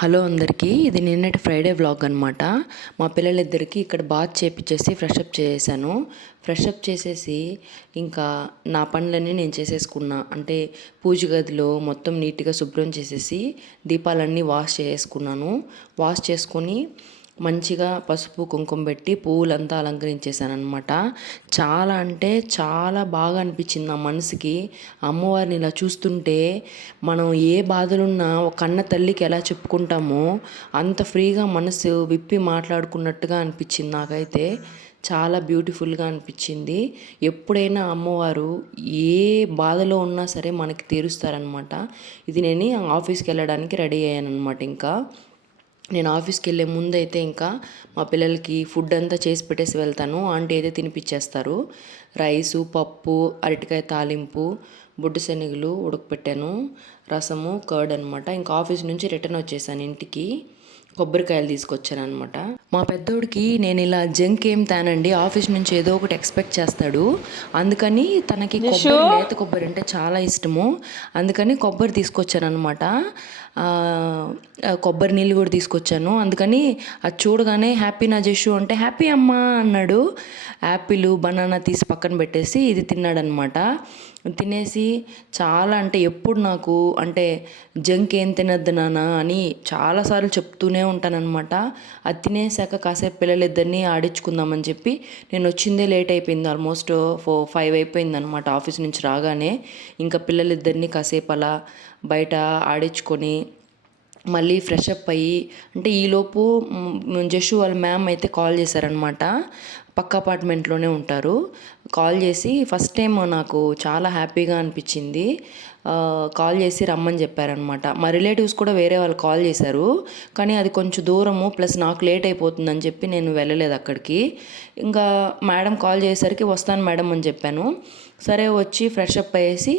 Hello అందరికీ, ఇది నిన్నటి ఫ్రైడే వ్లాగ్ అనమాట. మా పిల్లలిద్దరికీ ఇక్కడ బాత్ చేపించేసి ఫ్రెషప్ చేసేసాను. ఫ్రెషప్ చేసేసి ఇంకా నా పనులన్నీ నేను చేసేసుకున్నా. అంటే పూజ గదిలో మొత్తం నీట్గా శుభ్రం చేసేసి దీపాలన్నీ వాష్ చేసుకున్నాను. వాష్ చేసుకొని మంచిగా పసుపు కుంకుమ పెట్టి పువ్వులంతా అలంకరించేసాను అనమాట. చాలా అంటే చాలా బాగా అనిపించింది నా మనసుకి. అమ్మవారిని ఇలా చూస్తుంటే మనం ఏ బాధలున్నా ఒక కన్న తల్లికి ఎలా చెప్పుకుంటామో అంత ఫ్రీగా మనసు విప్పి మాట్లాడుకున్నట్టుగా అనిపించింది నాకైతే. చాలా బ్యూటిఫుల్గా అనిపించింది. ఎప్పుడైనా అమ్మవారు ఏ బాధలో ఉన్నా సరే మనకి తీరుస్తారనమాట. ఇది నేను ఆఫీస్కి వెళ్ళడానికి రెడీ అయ్యాను అనమాట. ఇంకా నేను ఆఫీస్కి వెళ్ళే ముందైతే ఇంకా మా పిల్లలకి ఫుడ్ అంతా చేసి పెట్టేసి వెళ్తాను. ఆంటీ అయితే తినిపించేస్తారు. రైసు, పప్పు, అరటికాయ తాలింపు, బొడ్డు శనగలు ఉడకపెట్టాను, రసము, కర్డ్ అనమాట. ఇంకా ఆఫీస్ నుంచి రిటర్న్ వచ్చేసాను ఇంటికి. కొబ్బరికాయలు తీసుకొచ్చాను అనమాట. మా పెద్దోడికి నేను ఇలా జంక్ ఏం తానండి, ఆఫీస్ నుంచి ఏదో ఒకటి ఎక్స్పెక్ట్ చేస్తాడు. అందుకని తనకి కొబ్బరి, లేత కొబ్బరి అంటే చాలా ఇష్టము. అందుకని కొబ్బరి తీసుకొచ్చాను అనమాట. కొబ్బరి నీళ్ళు కూడా తీసుకొచ్చాను. అందుకని అది చూడగానే హ్యాపీ నా జషు అంటే హ్యాపీ అమ్మా అన్నాడు. యాపిల్, బనానా తీసి పక్కన పెట్టేసి ఇది తిన్నాడనమాట. తినేసి చాలా అంటే ఎప్పుడు నాకు అంటే జంక్ ఏం తినద్దు నాన్న అని చాలాసార్లు చెప్తూనే ఉంటానన్నమాట. అది తినేసాక కాసేపు పిల్లలిద్దరినీ ఆడించుకుందామని చెప్పి నేను వచ్చిందే లేట్ అయిపోయింది. ఆల్మోస్ట్ 5 అయిపోయింది అనమాట ఆఫీస్ నుంచి రాగానే. ఇంకా పిల్లలిద్దరినీ కాసేపు అలా బయట ఆడించుకొని మళ్ళీ ఫ్రెషప్ అయ్యి అంటే ఈలోపు జషు వాళ్ళ మ్యామ్ అయితే కాల్ చేశారనమాట. పక్క అపార్ట్మెంట్లోనే ఉంటారు. కాల్ చేసి ఫస్ట్ టైం నాకు చాలా హ్యాపీగా అనిపించింది. కాల్ చేసి రమ్మని చెప్పారనమాట. మా రిలేటివ్స్ కూడా వేరే వాళ్ళు కాల్ చేశారు, కానీ అది కొంచెం దూరము, ప్లస్ నాకు లేట్ అయిపోతుందని చెప్పి నేను వెళ్ళలేదు అక్కడికి. ఇంకా మేడం కాల్ చేసేసరికి వస్తాను మేడం అని చెప్పాను. సరే వచ్చి ఫ్రెషప్ అయ్యేసి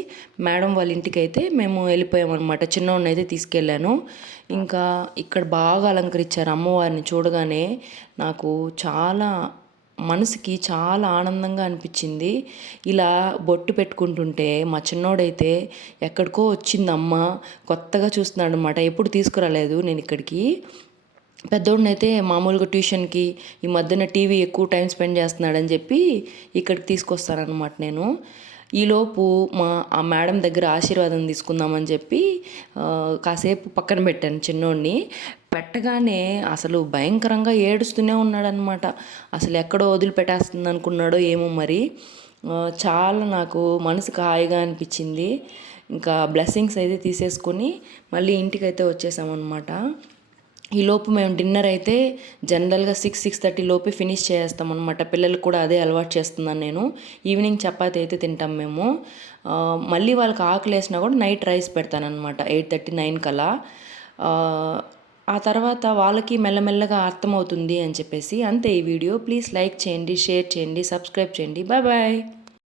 మేడం వాళ్ళ ఇంటికి అయితే మేము వెళ్ళిపోయామన్నమాట. చిన్నోడిని అయితే తీసుకెళ్ళాను. ఇంకా ఇక్కడ బాగా అలంకరించారు. అమ్మవారిని చూడగానే నాకు చాలా మనసుకి చాలా ఆనందంగా అనిపించింది. ఇలా బొట్టు పెట్టుకుంటుంటే మా చిన్నోడైతే ఎక్కడికో వచ్చింది అమ్మ, కొత్తగా చూస్తున్నాడు అనమాట. ఎప్పుడు తీసుకురాలేదు నేను ఇక్కడికి. పెద్దోడినైతే మామూలుగా ట్యూషన్కి ఈ మధ్యన టీవీ ఎక్కువ టైం స్పెండ్ చేస్తున్నాడని చెప్పి ఇక్కడికి తీసుకొస్తానమాట నేను. ఈలోపు ఆ మేడం దగ్గర ఆశీర్వాదం తీసుకుందామని చెప్పి కాసేపు పక్కన పెట్టాను చిన్నోడిని. పెట్టగానే అసలు భయంకరంగా ఏడుస్తూనే ఉన్నాడనమాట. అసలు ఎక్కడో వదిలిపెట్టేస్తుంది అనుకున్నాడో ఏమో మరి. చాలా నాకు మనసుకు హాయిగా అనిపించింది. ఇంకా బ్లెస్సింగ్స్ అయితే తీసేసుకొని మళ్ళీ ఇంటికైతే వచ్చేసామన్నమాట. ఈలోపు మేము డిన్నర్ అయితే జనరల్గా 6-6:30 లోపే ఫినిష్ చేస్తాం అనమాట. పిల్లలకు కూడా అదే అలవాటు చేస్తున్నాను నేను. ఈవినింగ్ చపాతి అయితే తింటాం మేము. మళ్ళీ వాళ్ళకి ఆకలి వేసినా కూడా నైట్ రైస్ పెడతానమాట 8:30-9 కల్లా. ఆ తర్వాత వాళ్ళకి మెల్లమెల్లగా అర్థమవుతుంది అని చెప్పేసి అంతే ఈ వీడియో. ప్లీజ్ లైక్ చేయండి, షేర్ చేయండి, సబ్స్క్రైబ్ చేయండి. Bye bye.